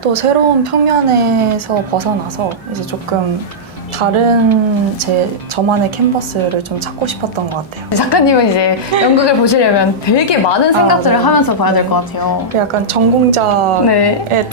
또 새로운 평면에서 벗어나서 이제 조금 다른 저만의 캔버스를 좀 찾고 싶었던 것 같아요. 작가님은 이제 연극을 보시려면 되게 많은 생각들을 네. 하면서 봐야 될 것 같아요. 약간 전공자의 네.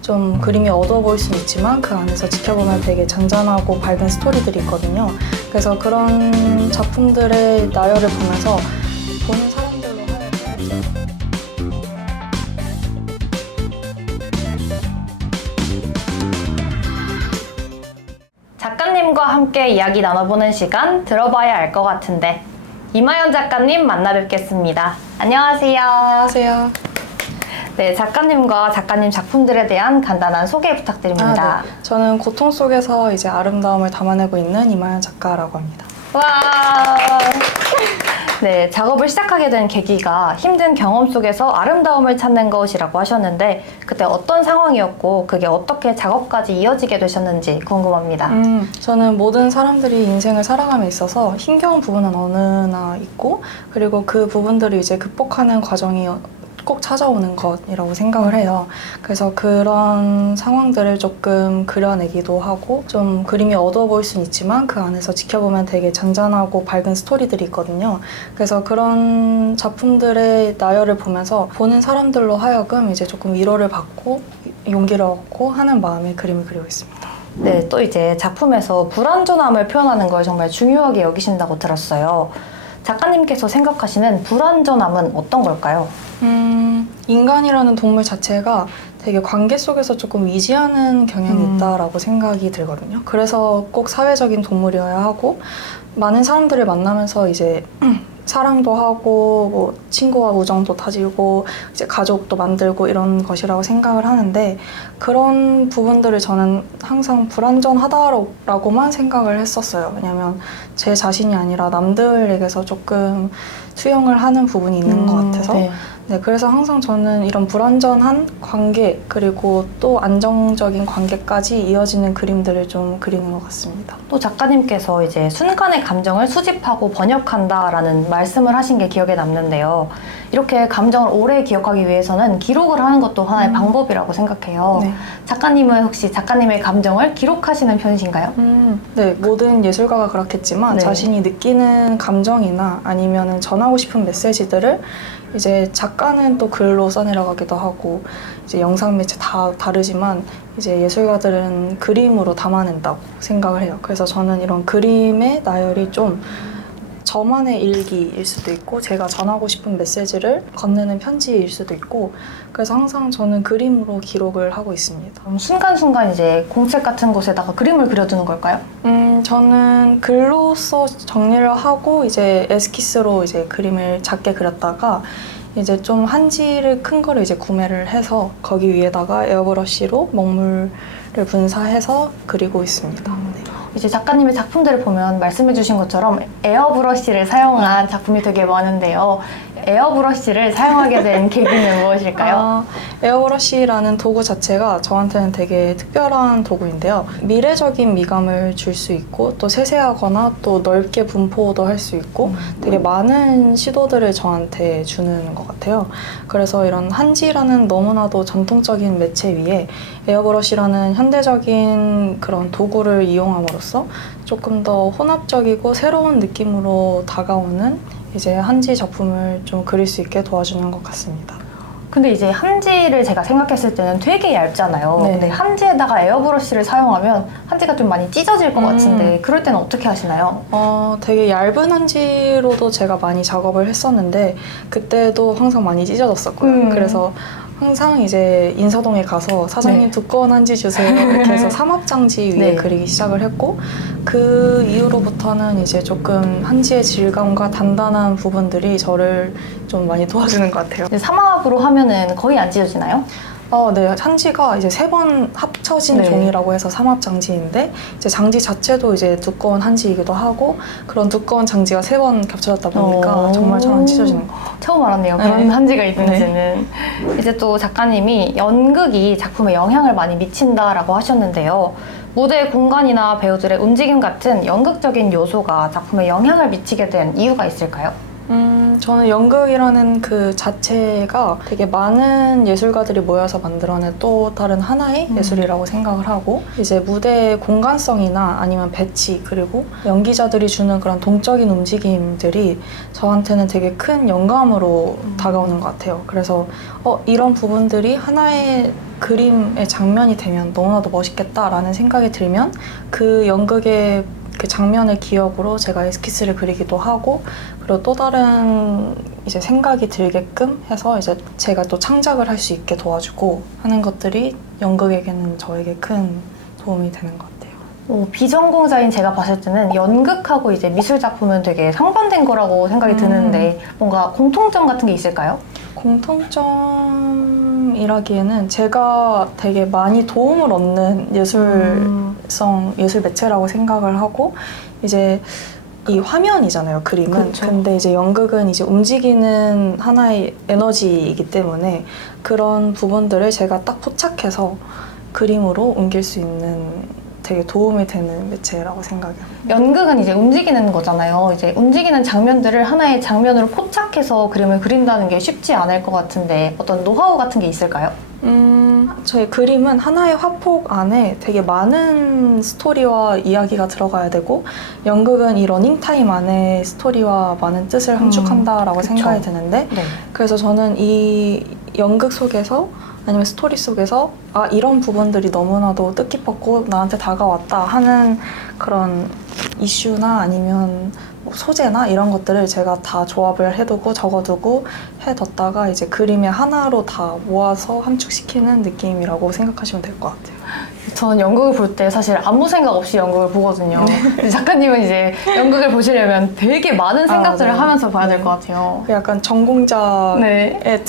좀 그림이 어두워 보일 수는 있지만 그 안에서 지켜보면 되게 잔잔하고 밝은 스토리들이 있거든요. 그래서 그런 작품들의 나열을 보면서 보는 사람들로 하여금 작가님과 함께 이야기 나눠보는 시간 들어봐야 알 것 같은데 이마연 작가님 만나 뵙겠습니다. 안녕하세요. 안녕하세요. 네, 작가님과 작가님 작품들에 대한 간단한 소개 부탁드립니다. 네. 저는 고통 속에서 이제 아름다움을 담아내고 있는 이마연 작가라고 합니다. 와. 네, 작업을 시작하게 된 계기가 힘든 경험 속에서 아름다움을 찾는 것이라고 하셨는데 그때 어떤 상황이었고 그게 어떻게 작업까지 이어지게 되셨는지 궁금합니다. 저는 모든 사람들이 인생을 살아감에 있어서 힘겨운 부분은 어느나 있고 그리고 그 부분들을 이제 극복하는 과정이 꼭 찾아오는 것이라고 생각을 해요. 그래서 그런 상황들을 조금 그려내기도 하고 좀 그림이 어두워 보일 수는 있지만 그 안에서 지켜보면 되게 잔잔하고 밝은 스토리들이 있거든요. 그래서 그런 작품들의 나열을 보면서 보는 사람들로 하여금 이제 조금 위로를 받고 용기를 얻고 하는 마음에 그림을 그리고 있습니다. 네, 또 이제 작품에서 불완전함을 표현하는 걸 정말 중요하게 여기신다고 들었어요. 작가님께서 생각하시는 불완전함은 어떤 걸까요? 인간이라는 동물 자체가 되게 관계 속에서 조금 위지하는 경향이 있다라고 생각이 들거든요. 그래서 꼭 사회적인 동물이어야 하고 많은 사람들을 만나면서 이제 사랑도 하고 뭐 친구와 우정도 다지고 이제 가족도 만들고 이런 것이라고 생각을 하는데 그런 부분들을 저는 항상 불완전하다라고만 생각을 했었어요. 왜냐면 제 자신이 아니라 남들에게서 조금 수용을 하는 부분이 있는 것 같아서 네, 그래서 항상 저는 이런 불완전한 관계 그리고 또 안정적인 관계까지 이어지는 그림들을 좀 그리는 것 같습니다. 또 작가님께서 이제 순간의 감정을 수집하고 번역한다라는 말씀을 하신 게 기억에 남는데요. 이렇게 감정을 오래 기억하기 위해서는 기록을 하는 것도 하나의 방법이라고 생각해요. 네. 작가님은 혹시 작가님의 감정을 기록하시는 편이신가요? 네, 모든 예술가가 그렇겠지만 네. 자신이 느끼는 감정이나 아니면 전하고 싶은 메시지들을 이제 작가는 또 글로 써내려가기도 하고 이제 영상 매체 다 다르지만 이제 예술가들은 그림으로 담아낸다고 생각을 해요. 그래서 저는 이런 그림의 나열이 좀 저만의 일기일 수도 있고 제가 전하고 싶은 메시지를 건네는 편지일 수도 있고 그래서 항상 저는 그림으로 기록을 하고 있습니다. 순간순간 이제 공책 같은 곳에다가 그림을 그려두는 걸까요? 저는 글로써 정리를 하고 이제 에스키스로 이제 그림을 작게 그렸다가 이제 좀 한지를 큰 거를 이제 구매를 해서 거기 위에다가 에어브러쉬로 먹물을 분사해서 그리고 있습니다. 네. 이제 작가님의 작품들을 보면 말씀해주신 것처럼 에어브러쉬를 사용한 작품이 되게 많은데요. 에어브러쉬를 사용하게 된 계기는 무엇일까요? 에어브러쉬라는 도구 자체가 저한테는 되게 특별한 도구인데요. 미래적인 미감을 줄 수 있고 또 세세하거나 또 넓게 분포도 할 수 있고 되게 많은 시도들을 저한테 주는 것 같아요. 그래서 이런 한지라는 너무나도 전통적인 매체 위에 에어브러쉬라는 현대적인 그런 도구를 이용함으로써 조금 더 혼합적이고 새로운 느낌으로 다가오는 이제 한지 작품을 좀 그릴 수 있게 도와주는 것 같습니다. 근데 이제 한지를 제가 생각했을 때는 되게 얇잖아요. 네. 근데 한지에다가 에어브러쉬를 사용하면 한지가 좀 많이 찢어질 것 같은데 그럴 때는 어떻게 하시나요? 되게 얇은 한지로도 제가 많이 작업을 했었는데 그때도 항상 많이 찢어졌었고요. 그래서 항상 이제 인사동에 가서 사장님 네. 두꺼운 한지 주세요 이렇게 해서 삼합장지 위에 네. 그리기 시작을 했고 그 이후로부터는 이제 조금 한지의 질감과 단단한 부분들이 저를 좀 많이 도와주는 것 같아요. 이제 삼합으로 하면은 거의 안 찢어지나요? 네, 한지가 이제 3번 합쳐진 네. 종이라고 해서 삼합장지인데 이제 장지 자체도 이제 두꺼운 한지이기도 하고 그런 두꺼운 장지가 3번 겹쳐졌다 보니까 정말 잘 안 찢어지는 것 같아요. 처음 알았네요. 그런 네. 한지가 있는지는. 이제 또 작가님이 연극이 작품에 영향을 많이 미친다라고 하셨는데요. 무대 공간이나 배우들의 움직임 같은 연극적인 요소가 작품에 영향을 미치게 된 이유가 있을까요? 저는 연극이라는 그 자체가 되게 많은 예술가들이 모여서 만들어낸 또 다른 하나의 예술이라고 생각을 하고, 이제 무대의 공간성이나 아니면 배치, 그리고 연기자들이 주는 그런 동적인 움직임들이 저한테는 되게 큰 영감으로 다가오는 것 같아요. 그래서 이런 부분들이 하나의 그림의 장면이 되면 너무나도 멋있겠다라는 생각이 들면 그 연극의 그 장면을 기억으로 제가 에스키스를 그리기도 하고, 그리고 또 다른 이제 생각이 들게끔 해서 이제 제가 또 창작을 할 수 있게 도와주고 하는 것들이 연극에게는 저에게 큰 도움이 되는 것 같아요. 비전공자인 제가 봤을 때는 연극하고 이제 미술 작품은 되게 상반된 거라고 생각이 드는데 뭔가 공통점 같은 게 있을까요? 공통점이라기에는 제가 되게 많이 도움을 얻는 예술 매체라고 생각을 하고, 이제 이 화면이잖아요, 그림은. 그쵸. 근데 이제 연극은 이제 움직이는 하나의 에너지이기 때문에 그런 부분들을 제가 딱 포착해서 그림으로 옮길 수 있는 되게 도움이 되는 매체라고 생각해요. 연극은 이제 움직이는 거잖아요. 이제 움직이는 장면들을 하나의 장면으로 포착해서 그림을 그린다는 게 쉽지 않을 것 같은데 어떤 노하우 같은 게 있을까요? 저희 그림은 하나의 화폭 안에 되게 많은 스토리와 이야기가 들어가야 되고, 연극은 이 러닝타임 안에 스토리와 많은 뜻을 함축한다라고 그쵸. 생각이 드는데, 네. 그래서 저는 이 연극 속에서 아니면 스토리 속에서 이런 부분들이 너무나도 뜻깊었고 나한테 다가왔다 하는 그런 이슈나 아니면 뭐 소재나 이런 것들을 제가 다 조합을 해두고 적어두고 해뒀다가 이제 그림의 하나로 다 모아서 함축시키는 느낌이라고 생각하시면 될 것 같아요. 저는 연극을 볼 때 사실 아무 생각 없이 연극을 보거든요. 근데 작가님은 이제 연극을 보시려면 되게 많은 생각들을 네. 하면서 봐야 될 것 같아요. 그 약간 전공자의 네.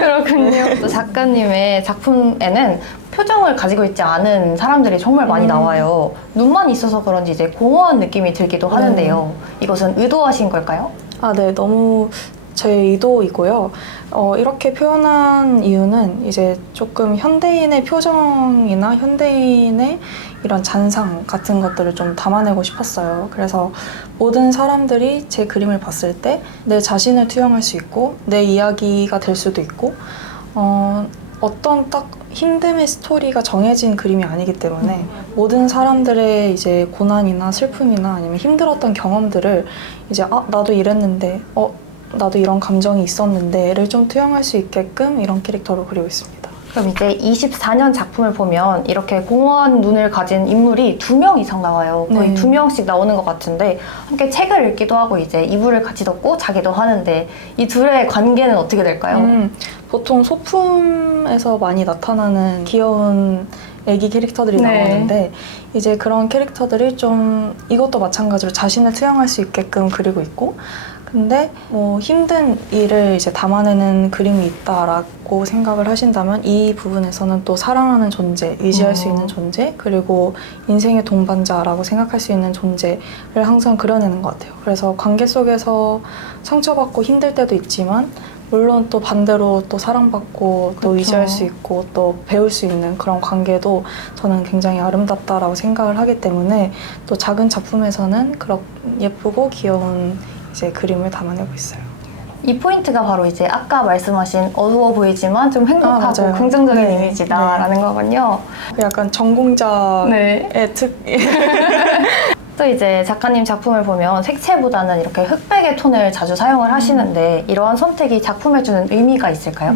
그렇군요. 또 작가님의 작품에는 표정을 가지고 있지 않은 사람들이 정말 많이 나와요. 눈만 있어서 그런지 이제 공허한 느낌이 들기도 하는데요. 이것은 의도하신 걸까요? 네, 너무 제 의도이고요. 이렇게 표현한 이유는 이제 조금 현대인의 표정이나 현대인의 이런 잔상 같은 것들을 좀 담아내고 싶었어요. 그래서 모든 사람들이 제 그림을 봤을 때 내 자신을 투영할 수 있고 내 이야기가 될 수도 있고, 어떤 딱 힘듦의 스토리가 정해진 그림이 아니기 때문에 모든 사람들의 이제 고난이나 슬픔이나 아니면 힘들었던 경험들을 이제 나도 이랬는데 나도 이런 감정이 있었는데를 좀 투영할 수 있게끔 이런 캐릭터로 그리고 있습니다. 그럼 이제 24년 작품을 보면 이렇게 공허한 눈을 가진 인물이 2명 이상 나와요. 거의 네. 2명씩 나오는 것 같은데 함께 책을 읽기도 하고 이제 이불을 같이 덮고 자기도 하는데 이 둘의 관계는 어떻게 될까요? 보통 소품에서 많이 나타나는 귀여운 애기 캐릭터들이 네. 나오는데 이제 그런 캐릭터들이 좀 이것도 마찬가지로 자신을 투영할 수 있게끔 그리고 있고, 근데 뭐 힘든 일을 이제 담아내는 그림이 있다라고 생각을 하신다면 이 부분에서는 또 사랑하는 존재, 의지할 수 있는 존재, 그리고 인생의 동반자라고 생각할 수 있는 존재를 항상 그려내는 것 같아요. 그래서 관계 속에서 상처받고 힘들 때도 있지만 물론 또 반대로 또 사랑받고 또 그쵸. 의지할 수 있고 또 배울 수 있는 그런 관계도 저는 굉장히 아름답다라고 생각을 하기 때문에 또 작은 작품에서는 그런 예쁘고 귀여운 이제 그림을 담아내고 있어요. 이 포인트가 바로 이제 아까 말씀하신 어두워 보이지만 좀 행복하고 맞아요. 긍정적인 네. 이미지다라는 거군요. 그 약간 전공자의 네. 또 이제 작가님 작품을 보면 색채보다는 이렇게 흑백의 톤을 자주 사용을 하시는데 이러한 선택이 작품에 주는 의미가 있을까요?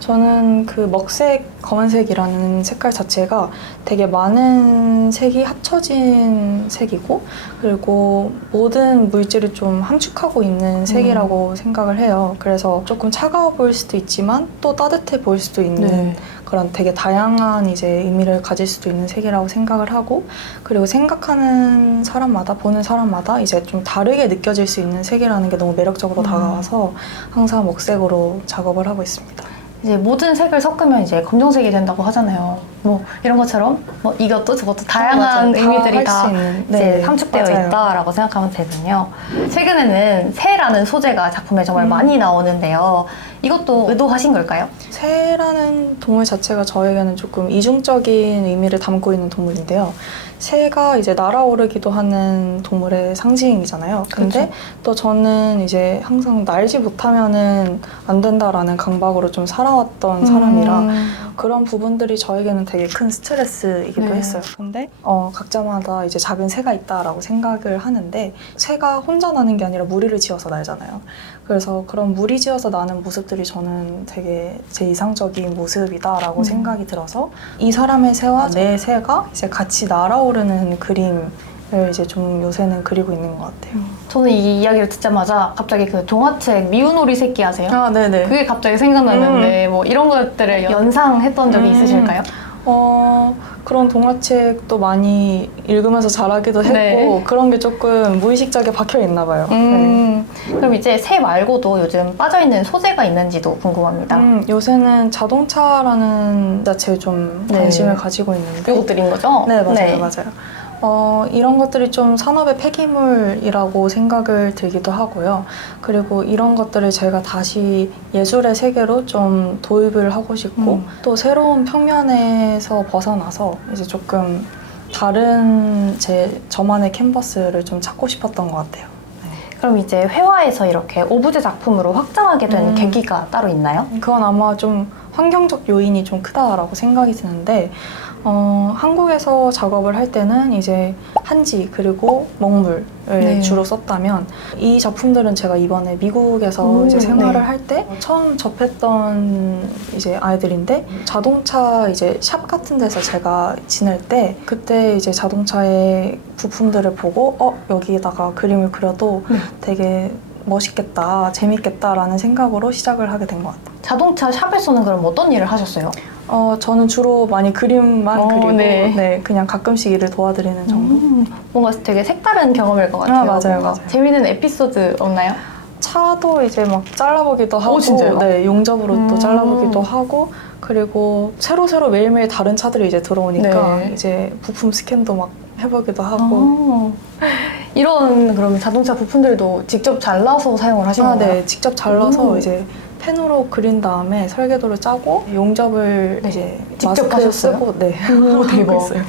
저는 그 먹색, 검은색이라는 색깔 자체가 되게 많은 색이 합쳐진 색이고, 그리고 모든 물질을 좀 함축하고 있는 색이라고 생각을 해요. 그래서 조금 차가워 보일 수도 있지만 또 따뜻해 보일 수도 있는 네. 그런 되게 다양한 이제 의미를 가질 수도 있는 색이라고 생각을 하고, 그리고 생각하는 사람마다, 보는 사람마다 이제 좀 다르게 느껴질 수 있는 색이라는 게 너무 매력적으로 다가와서 항상 먹색으로 작업을 하고 있습니다. 이제 모든 색을 섞으면 이제 검정색이 된다고 하잖아요. 뭐 이런 것처럼 뭐 이것도 저것도 다양한 맞아요. 의미들이 할 다 수 있는. 이제 네, 함축되어 맞아요. 있다라고 생각하면 되군요. 최근에는 새라는 소재가 작품에 정말 많이 나오는데요. 이것도 의도하신 걸까요? 새라는 동물 자체가 저에게는 조금 이중적인 의미를 담고 있는 동물인데요. 새가 이제 날아오르기도 하는 동물의 상징이잖아요. 근데 그쵸. 또 저는 이제 항상 날지 못하면은 안 된다라는 강박으로 좀 살아왔던 사람이라 그런 부분들이 저에게는 되게 큰 스트레스이기도 네. 했어요. 근데 각자마다 이제 작은 새가 있다라고 생각을 하는데 새가 혼자 나는 게 아니라 무리를 지어서 날잖아요. 그래서 그런 무리 지어서 나는 모습들이 저는 되게 제 이상적인 모습이다라고 생각이 들어서 이 사람의 새와 내 새가 이제 같이 날아오르는 그림을 이제 좀 요새는 그리고 있는 것 같아요. 저는 이 이야기를 듣자마자 갑자기 그 동화책 미운오리 새끼 아세요? 아, 네네. 그게 갑자기 생각났는데 뭐 이런 것들을 연상했던 적이 있으실까요? 그런 동화책도 많이 읽으면서 자라기도 했고 네. 그런 게 조금 무의식적에 박혀 있나 봐요. 네. 그럼 이제 새 말고도 요즘 빠져있는 소재가 있는지도 궁금합니다. 요새는 자동차라는 자체에 좀 네. 관심을 가지고 있는데 이것들인 거죠? 네, 맞아요, 맞아요. 이런 것들이 좀 산업의 폐기물이라고 생각을 들기도 하고요. 그리고 이런 것들을 제가 다시 예술의 세계로 좀 도입을 하고 싶고 또 새로운 평면에서 벗어나서 이제 조금 다른 저만의 캔버스를 좀 찾고 싶었던 것 같아요. 그럼 이제 회화에서 이렇게 오브제 작품으로 확장하게 된 계기가 따로 있나요? 그건 아마 좀 환경적 요인이 좀 크다라고 생각이 드는데 한국에서 작업을 할 때는 이제 한지 그리고 먹물을 네. 주로 썼다면 이 작품들은 제가 이번에 미국에서 이제 생활을 네. 할 때 처음 접했던 이제 아이들인데 자동차 이제 샵 같은 데서 제가 지낼 때 그때 이제 자동차의 부품들을 보고 여기에다가 그림을 그려도 되게 멋있겠다, 재밌겠다라는 생각으로 시작을 하게 된 것 같아요. 자동차 샵에서는 그럼 어떤 일을 하셨어요? 저는 주로 많이 그림만 그리고 네. 그냥 가끔씩 일을 도와드리는 정도? 뭔가 되게 색다른 경험일 것 같아요. 맞아요, 뭔가 맞아요. 재미있는 에피소드 없나요? 차도 이제 막 잘라보기도 하고 진짜요? 네, 용접으로 또 잘라보기도 하고 그리고 새로 매일매일 다른 차들이 이제 들어오니까 네. 이제 부품 스캔도 막 해보기도 하고 이런 그럼 자동차 부품들도 직접 잘라서 사용을 하신 건가요? 네, 직접 잘라서 이제 펜으로 그린 다음에 설계도를 짜고 용접을 이제 직접 마스크 하셨어요? 쓰고 네, 오, 대박. 하고 있어요.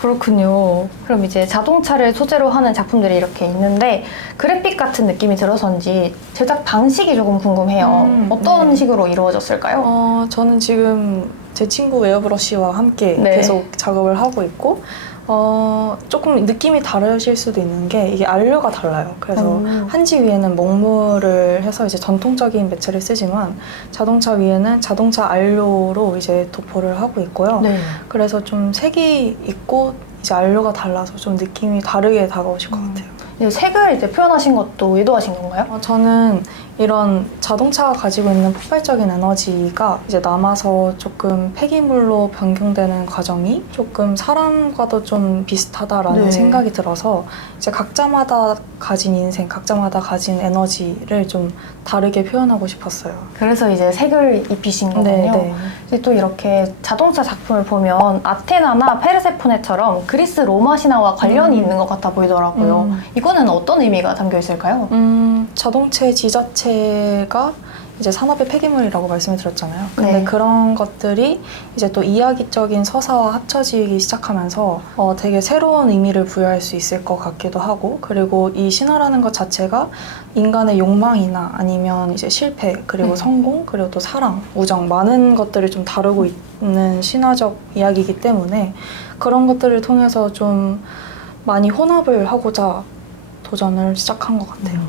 그렇군요. 그럼 이제 자동차를 소재로 하는 작품들이 이렇게 있는데 그래픽 같은 느낌이 들어서인지 제작 방식이 조금 궁금해요. 어떤 식으로 이루어졌을까요? 저는 지금 제 친구 에어브러쉬와 함께 네. 계속 작업을 하고 있고 조금 느낌이 다르실 수도 있는 게 이게 안료가 달라요. 그래서 한지 위에는 먹물을 해서 이제 전통적인 매체를 쓰지만 자동차 위에는 자동차 안료로 이제 도포를 하고 있고요. 네. 그래서 좀 색이 있고 이제 안료가 달라서 좀 느낌이 다르게 다가오실 것 같아요. 이제 색을 이제 표현하신 것도 의도하신 건가요? 저는 이런 자동차가 가지고 있는 폭발적인 에너지가 이제 남아서 조금 폐기물로 변경되는 과정이 조금 사람과도 좀 비슷하다라는 네. 생각이 들어서 이제 각자마다 가진 인생, 각자마다 가진 에너지를 좀 다르게 표현하고 싶었어요. 그래서 이제 색을 입히신 거군요. 네. 이제 또 이렇게 자동차 작품을 보면 아테나나 페르세포네처럼 그리스 로마 신화와 관련이 있는 것 같아 보이더라고요. 이거는 어떤 의미가 담겨 있을까요? 자동차의 지자체가 이제 산업의 폐기물이라고 말씀을 드렸잖아요. 근데 네. 그런 것들이 이제 또 이야기적인 서사와 합쳐지기 시작하면서 되게 새로운 의미를 부여할 수 있을 것 같기도 하고 그리고 이 신화라는 것 자체가 인간의 욕망이나 아니면 이제 실패 그리고 성공 그리고 또 사랑, 우정 많은 것들을 좀 다루고 있는 신화적 이야기이기 때문에 그런 것들을 통해서 좀 많이 혼합을 하고자 도전을 시작한 것 같아요.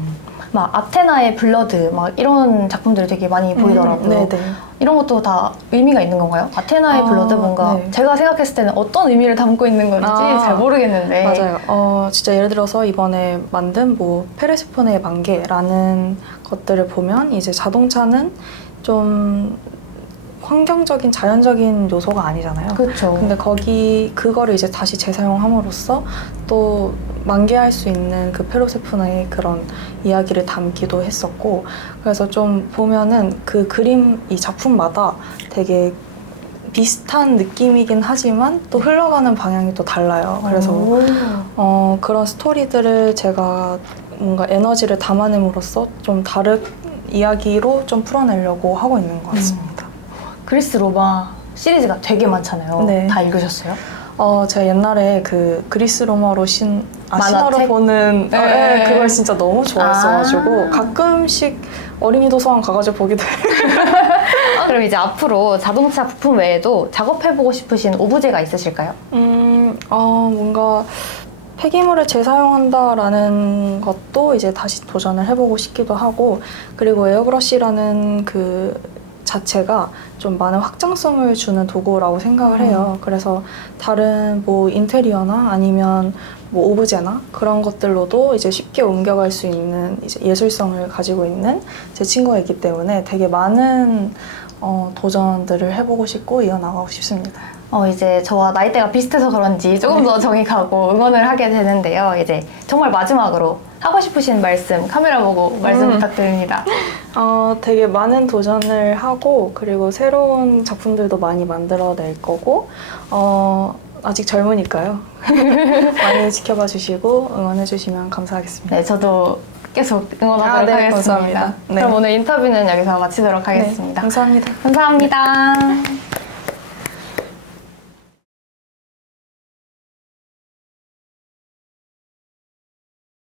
막 아테나의 블러드 막 이런 작품들이 되게 많이 보이더라고요. 네네. 이런 것도 다 의미가 있는 건가요? 아테나의 블러드 뭔가 네. 제가 생각했을 때는 어떤 의미를 담고 있는 건지 잘 모르겠는데 맞아요. 진짜 예를 들어서 이번에 만든 뭐 페르세포네의 만개라는 것들을 보면 이제 자동차는 좀 환경적인 자연적인 요소가 아니잖아요. 그렇죠. 근데 그거를 이제 다시 재사용함으로써 또 만개할 수 있는 그 페르세포네의 그런 이야기를 담기도 했었고 그래서 좀 보면은 그 그림 이 작품마다 되게 비슷한 느낌이긴 하지만 또 흘러가는 방향이 또 달라요. 그래서 그런 스토리들을 제가 뭔가 에너지를 담아냄으로써 좀 다른 이야기로 좀 풀어내려고 하고 있는 것 같습니다. 그리스 로마 시리즈가 되게 많잖아요. 네. 다 읽으셨어요? 제가 옛날에 그 그리스 로마로 신화로 만화책? 보는 네. 그걸 진짜 너무 좋아했어가지고 가끔씩 어린이 도서관 가가지고 보기도 해요. 그럼 이제 앞으로 자동차 부품 외에도 작업해보고 싶으신 오브제가 있으실까요? 뭔가 폐기물을 재사용한다라는 것도 이제 다시 도전을 해보고 싶기도 하고, 그리고 에어브러쉬라는 그 자체가 좀 많은 확장성을 주는 도구라고 생각을 해요. 그래서 다른 뭐 인테리어나 아니면 뭐 오브제나 그런 것들로도 이제 쉽게 옮겨갈 수 있는 이제 예술성을 가지고 있는 제 친구가 있기 때문에 되게 많은 도전들을 해보고 싶고 이어나가고 싶습니다. 이제 저와 나이대가 비슷해서 그런지 조금 더 정이 가고 응원을 하게 되는데요. 이제 정말 마지막으로 하고 싶으신 말씀, 카메라 보고 말씀 부탁드립니다. 되게 많은 도전을 하고, 그리고 새로운 작품들도 많이 만들어낼 거고, 아직 젊으니까요. 많이 지켜봐 주시고 응원해 주시면 감사하겠습니다. 네, 저도 계속 응원하도록 네, 하겠습니다. 감사합니다. 네. 그럼 오늘 인터뷰는 여기서 마치도록 하겠습니다. 네, 감사합니다. 감사합니다.